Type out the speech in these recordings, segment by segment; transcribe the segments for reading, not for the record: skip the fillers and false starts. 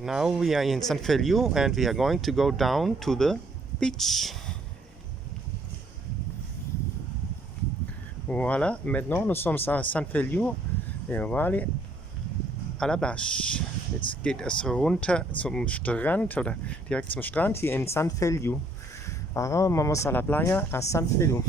Now we are in Sant Feliu and we are going to go down to the beach. Voilà, maintenant nous sommes à Sant Feliu et on va aller à la plage. Jetzt geht es runter zum Strand oder direkt zum Strand hier in Sant Feliu. Ahora vamos a la playa a Sant Feliu.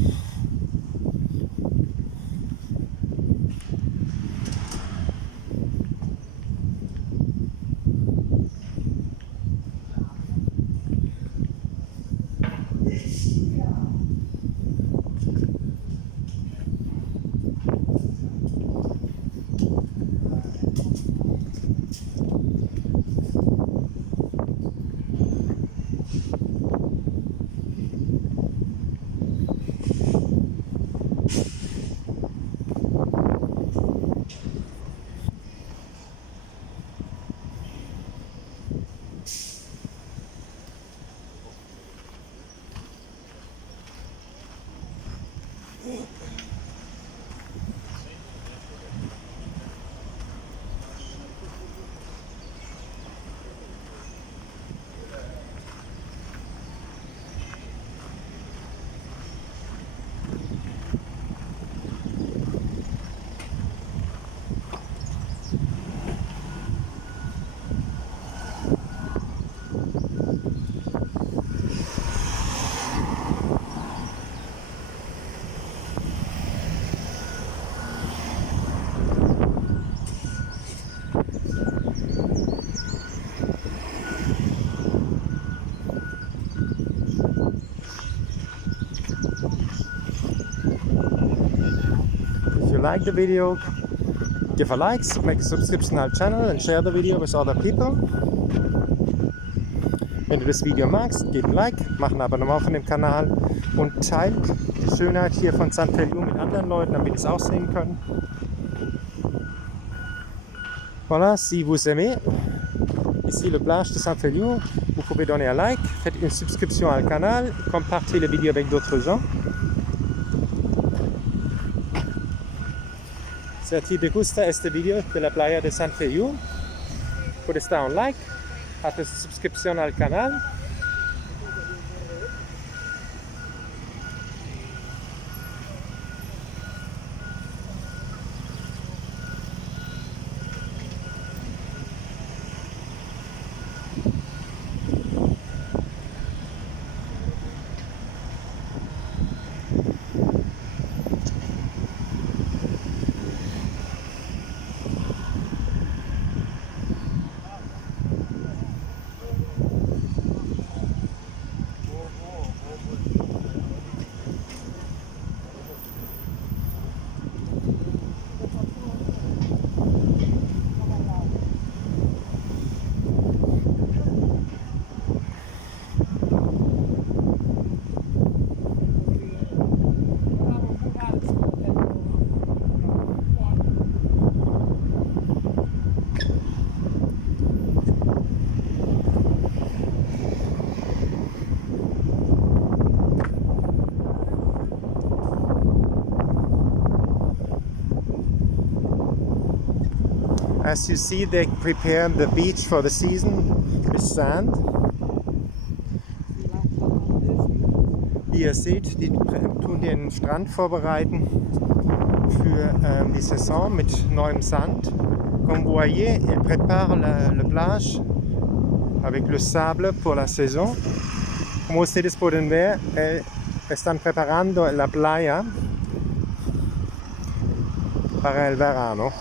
If you like the video, give a like, make a subscription to our channel and share the video with other people. Wenn du das Video magst, gib ein Like, mach ein Abonnement von dem Kanal und teilt die Schönheit hier von Sant Feliu mit anderen Leuten, damit sie es auch sehen können. Voilà, si vous aimez, ici le plage de Sant Feliu, vous pouvez donner un like, faites une subscription au canal, compartez la vidéo avec d'autres gens. Si a ti te gusta este video de la playa de Sant Feliu, puedes dar un like, hacer suscripción al canal. As you see, they prepare the beach for the season with sand. Wie ihr seht, die tun den Strand vorbereiten für die Saison mit neuem Sand. Comme vous voyez, ils préparent la plage avec le sable pour la saison. Como ustedes pueden ver, están preparando la playa para el verano.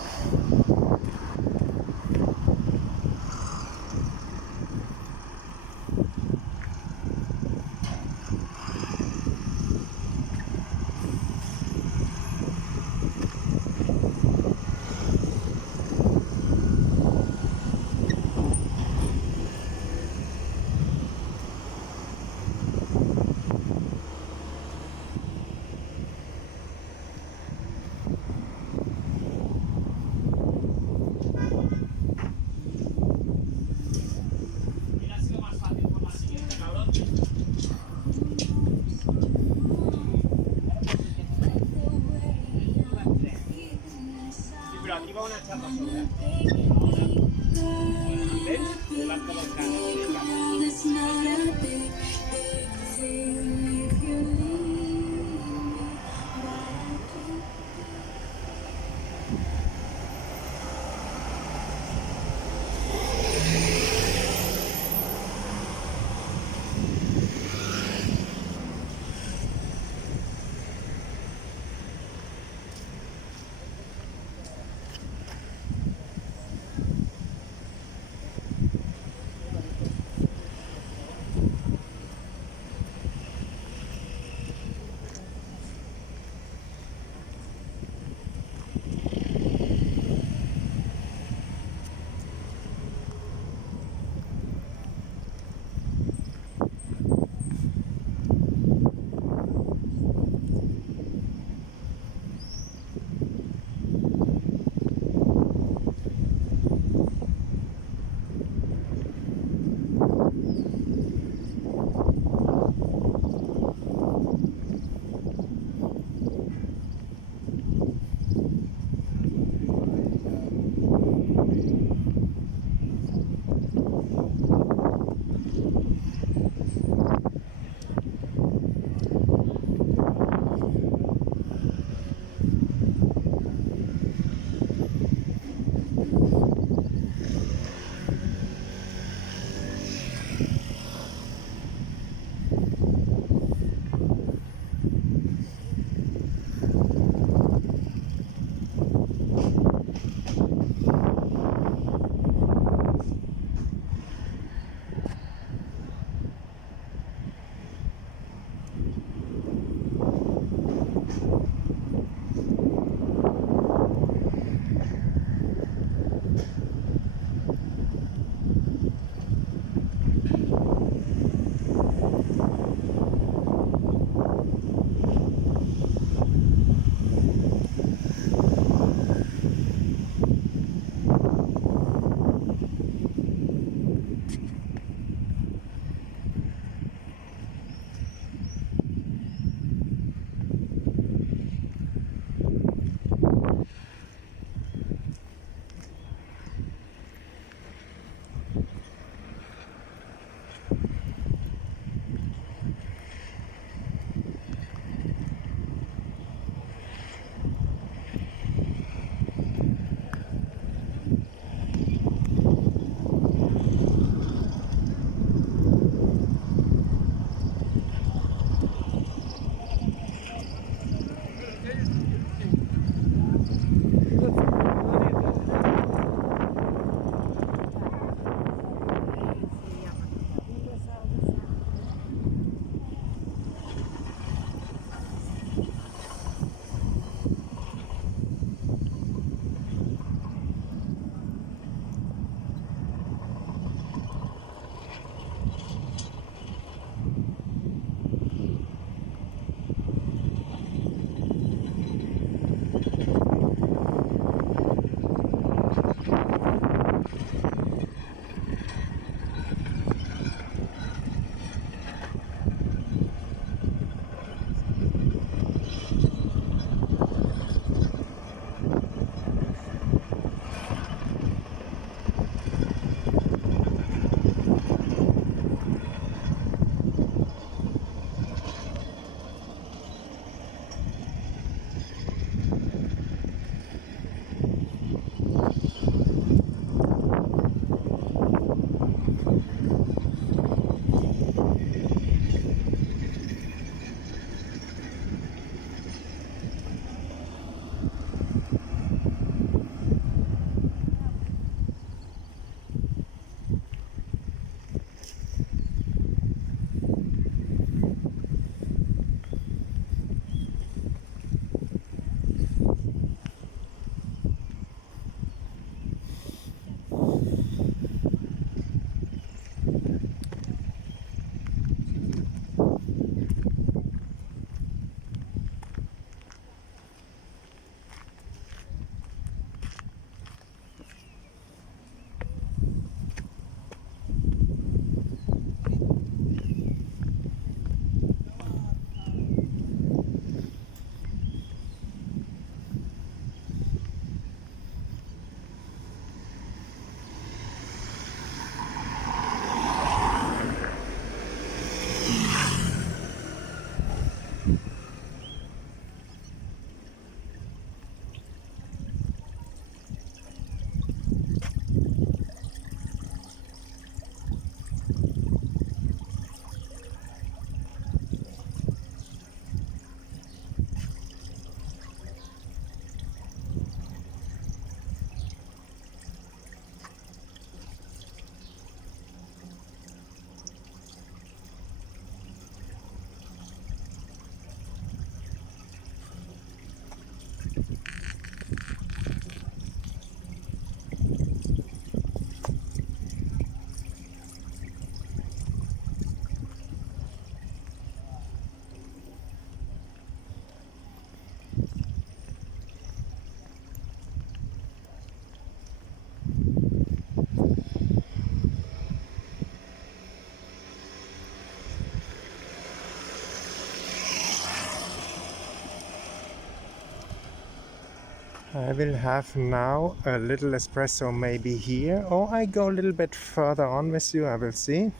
I will have now a little espresso maybe here, or I go a little bit further on with you, I will see.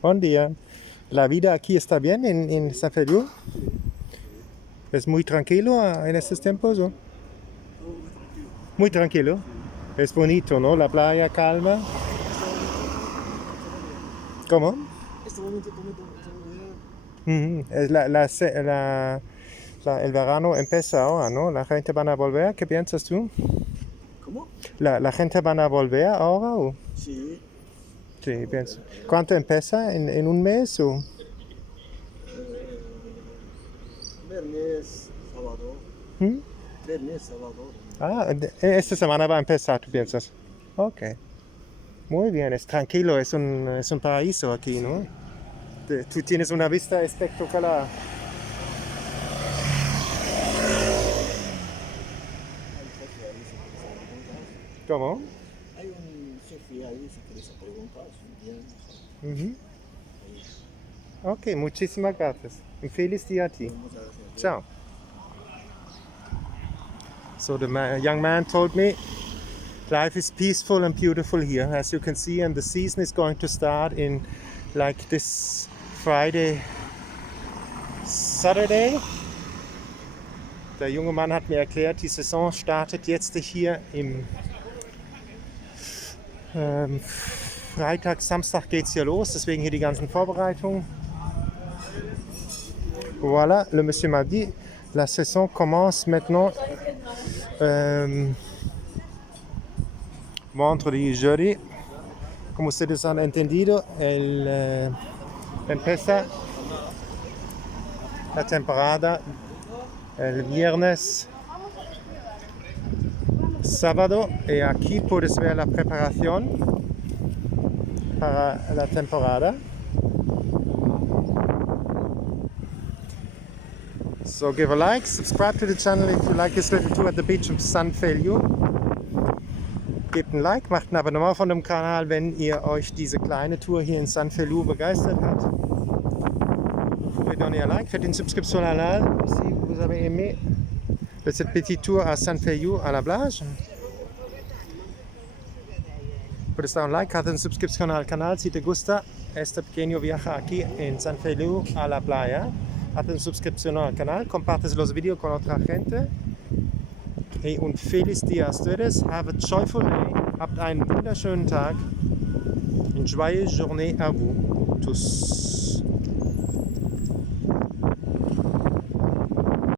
Buen día. La vida aquí está bien en San Feliu. Es muy tranquilo en estos tiempos, ¿o? Muy tranquilo. Es bonito, ¿no? La playa calma. ¿Cómo? Es el verano empieza ahora, ¿no? La gente van a volver. ¿Qué piensas tú? ¿Cómo? ¿La gente van a volver ahora o? Sí. Sí, pienso. ¿Cuánto empieza? ¿En un mes o? Viernes, sábado. ¿Mm? Viernes, sábado. Ah, esta semana va a empezar, ¿tú piensas? Ok. Muy bien, es tranquilo, es un paraíso aquí, ¿no? Tú tienes una vista espectacular. ¿Cómo? Hay un jefe ahí, si quieres preguntar, bien. Ok, muchísimas gracias. Un feliz día a ti. Muchas gracias. Ciao. So the young man told me life is peaceful and beautiful here, as you can see, and the season is going to start in like this Friday, Saturday. Der junge Mann hat mir erklärt, die Saison startet jetzt hier im Freitag, Samstag geht's hier los, deswegen hier die ganzen Vorbereitungen. Voilà, le monsieur m'a dit, la saison commence maintenant vendredi y jeudi. Como ustedes han entendido, empieza la temporada el viernes, sábado, y aquí puedes ver la preparación para la temporada. So give a like, subscribe to the channel if you like this little tour at the beach of Sant Feliu. Gebt ein Like, macht ein Abonnement von dem Kanal, wenn ihr euch diese kleine Tour hier in Sant Feliu begeistert hat. Vous pouvez donner un like, faites une subscription à la canal si vous avez aimé cette petite tour à Sant Feliu à la plage. Puedes dar un like, haz una suscripción al canal si te gusta este pequeño viaje aquí en Sant Feliu a la playa. Haz una suscripción al canal, compartes los vídeos con otra gente. Hey, und feliz Dia a ustedes. Have a joyful day. Habt einen wunderschönen Tag. Une joyeuse journée à vous tous.